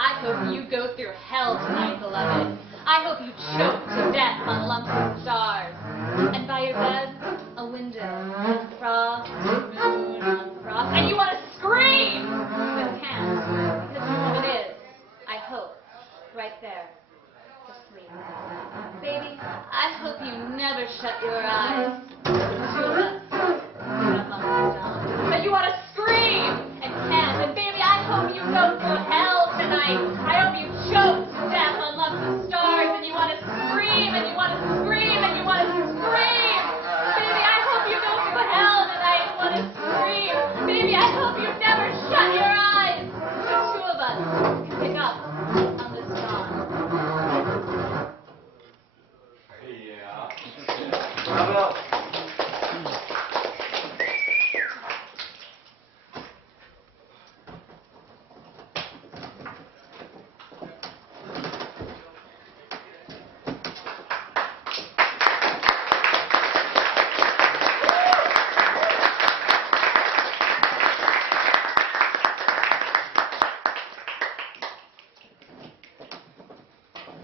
I hope you go through hell tonight, beloved. I hope you choke to death on lumps of stars. And by your bed, a window, frost, moon on frost, and you want to scream, but can't, because it is, I hope, right there, asleep. Baby, I hope you never shut your eyes. But you want to scream and can't, and baby, I hope you go through hell tonight. I hope you choke to death on lumps of stars, and you want to scream, and you want to scream, and you want to scream. Baby, I hope you go through hell tonight and want to scream. Baby, I hope you never shut your eyes. The two of us can pick up on this song. Yeah. How about?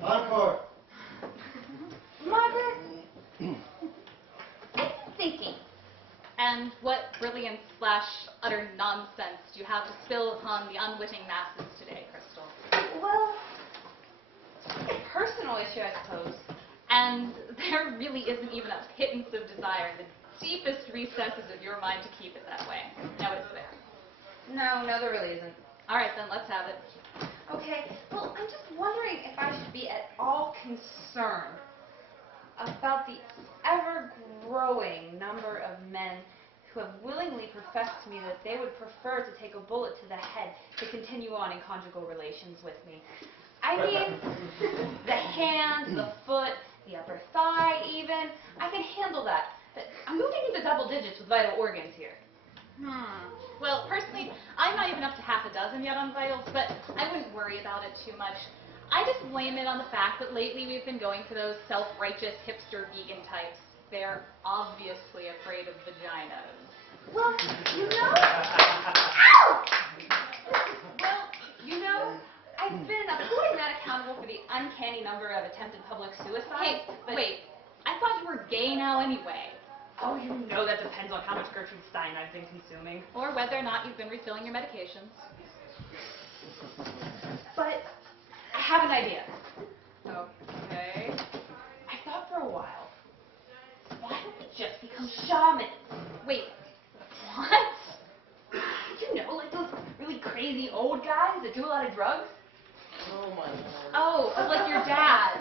Encore. Margaret, I've been thinking. And what brilliant / utter nonsense do you have to spill upon the unwitting masses today, Crystal? Well, it's a personal issue, I suppose. And there really isn't even a pittance of desire in the deepest recesses of your mind to keep it that way. No, it's there. No, there really isn't. All right, then, let's have it. Okay, well, I'm just wondering if I should be at all concerned about the ever-growing number of men who have willingly professed to me that they would prefer to take a bullet to the head to continue on in conjugal relations with me. I mean, the hand, the foot, the upper thigh even, I can handle that. But I'm moving into double digits with vital organs here. Well, personally, I'm not even up to half a dozen yet on vitals, but I wouldn't worry about it too much. I just blame it on the fact that lately we've been going for those self-righteous hipster vegan types. They're obviously afraid of vaginas. Well, you know... Ow! Well, you know, I've been a good man accountable for the uncanny number of attempted public suicides. Hey, wait. I thought you were gay now anyway. Oh, you know that depends on how much Gertrude Stein I've been consuming. Or whether or not you've been refilling your medications. But I have an idea. Okay. I thought for a while, why don't we just become shamans? Wait, what? You know, like those really crazy old guys that do a lot of drugs? Oh my God. Oh, like your dad.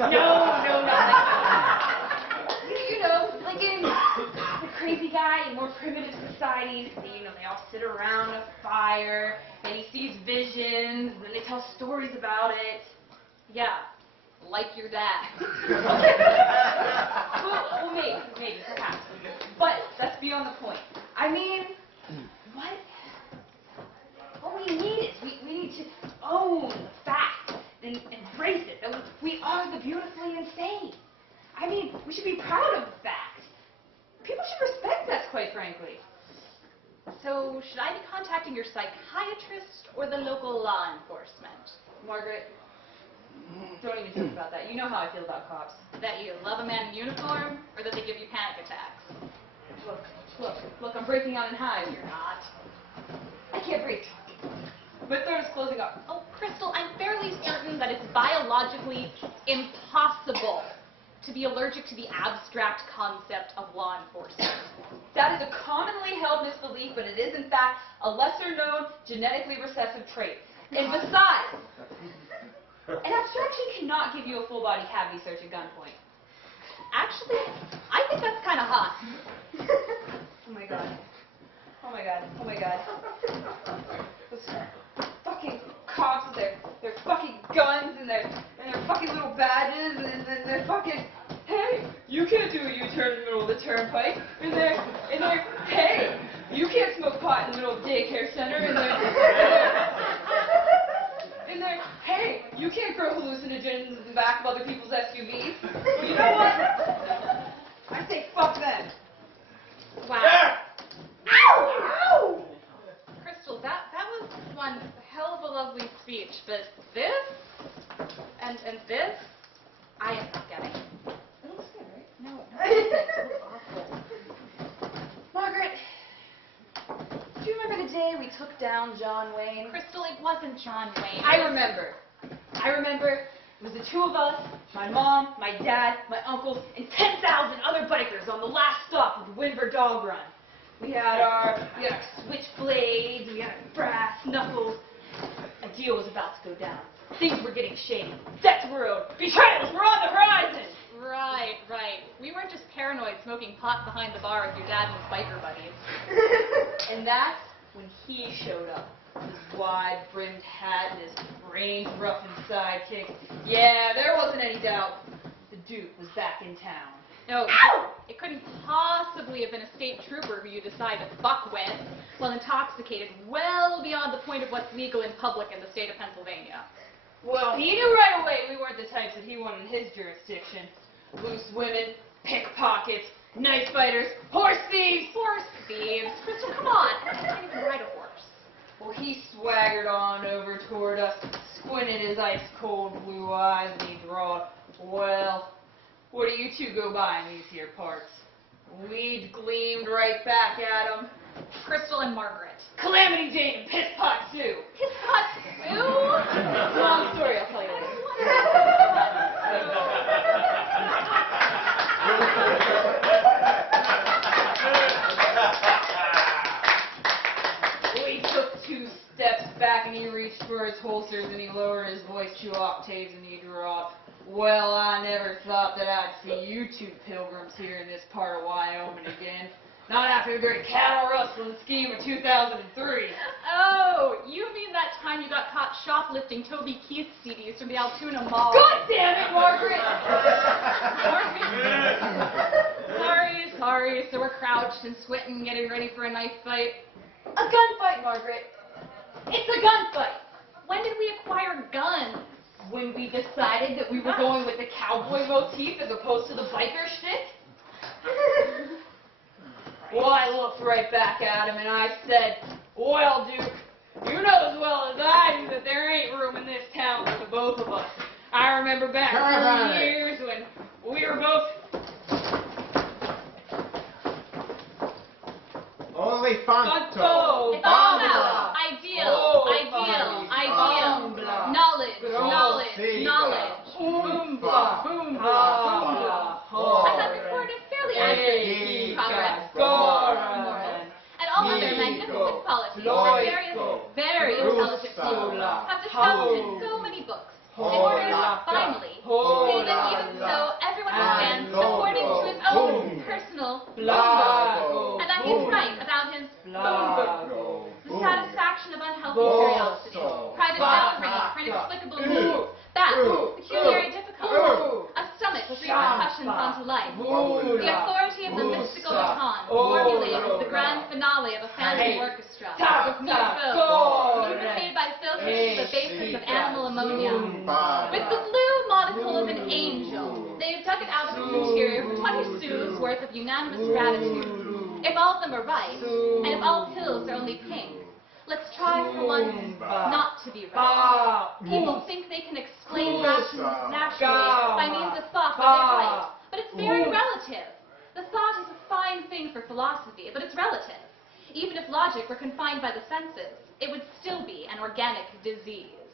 No, not like you know, like in the crazy guy in more primitive societies, you know, they all sit around a fire, and he sees visions, and then they tell stories about it. Yeah, like your dad. well, maybe, perhaps. But that's beyond the point. I mean, what we need is, we need to own the fact and embrace it, that we are the beautifully insane. I mean, we should be proud of the fact. People should respect us, quite frankly. So, should I be contacting your psychiatrist or the local law enforcement? Margaret, don't even think about that. You know how I feel about cops. That you love a man in uniform, or that they give you panic attacks? Look, I'm breaking out in hives. You're not. I can't breathe. My throat is closing up. Oh, Crystal, I'm fairly certain that it's biologically impossible to be allergic to the abstract concept of law enforcement. That is a commonly held misbelief, but it is, in fact, a lesser-known genetically recessive trait. And besides, an abstraction cannot give you a full-body cavity search at gunpoint. Actually, I think that's kind of hot. Oh my god. Those fucking cops with their fucking guns and their fucking little badges and their fucking, hey, you can't do a U-turn in the middle of the turnpike. And they're, hey, you can't smoke pot in the middle of the daycare center. And they're, hey, you can't grow hallucinogens in the back of other people's SUVs. You know what? I say fuck them. Wow. Ow! Crystal, that was one hell of a lovely speech, but this and this, I am not getting. It looks good, right? No, it looks awful. Margaret, do you remember the day we took down John Wayne? Crystal, it wasn't John Wayne. I remember. It was the two of us, my mom, my dad, my uncles, and 10,000 other bikers on the last stop of the Winver Dog Run. We had our switchblades, we had our brass knuckles. A deal was about to go down. Things were getting shady. Death rode. Betrayals were on the horizon. Right. We weren't just paranoid smoking pot behind the bar with your dad and his biker buddies. And that's when he showed up. His wide-brimmed hat and his range-roughened sidekick. Yeah, there wasn't any doubt. The Duke was back in town. No, it couldn't possibly have been a state trooper who you decide to fuck with while intoxicated well beyond the point of what's legal in public in the state of Pennsylvania. Well, he knew right away we weren't the types that he wanted in his jurisdiction. Loose women, pickpockets, knife fighters, horse thieves. Horse thieves. Crystal, come on. I can't even ride a horse. Well, he swaggered on over toward us, squinted his ice-cold blue eyes, and he drawled, "Well, what do you two go by in these here parts?" We gleamed right back at him. Crystal and Margaret. Calamity Jane and Piss Pot Sue. Piss Pot Sue? Long story, I'll tell you later. We took 2 steps back and he reached for his holsters and he lowered his voice 2 octaves and he dropped, "Well, I never thought that I'd see you two pilgrims here in this part of Wyoming again. Not after the great cattle rustling scheme of 2003. Oh, you mean that time you got caught shoplifting Toby Keith's CDs from the Altoona Mall? God damn it, Margaret! Sorry. So we're crouched and sweating, getting ready for a knife fight. A gunfight, Margaret. It's a gunfight. When did we acquire guns? When we decided that we were going with the cowboy motif as opposed to the biker shtick. Well, I looked right back at him and I said, "Well, Duke, you know as well as I do that there ain't room in this town for the both of us. I remember back 3 years when we were both..." Only Fanto. It's all about ideal. Knowledge. Boomba. I thought we were a fairly accurate progress. And all other magnificent qualities that various very intelligent people have discussed in so many books. In order to finally say that even so, everyone stands according to his own personal Blago. and that he's right about his the satisfaction of unhealthy curiosity, private downbringing for inexplicable needs, that pecuniary difficulty, a stomach with repercussions onto life, the authority of the mystical baton, formulated as the grand finale of a phantom orchestra, with music paid by filters to the basis of animal ammonia. With the blue monocle of an angel, they've dug it out of its interior for 20 sous worth of unanimous gratitude. If all of them are right, and if all pills are only pink, let's try for once not to be right. People think they can explain rations naturally by means of thought what they write, but it's very relative. The thought is a fine thing for philosophy, but it's relative. Even if logic were confined by the senses, it would still be an organic disease.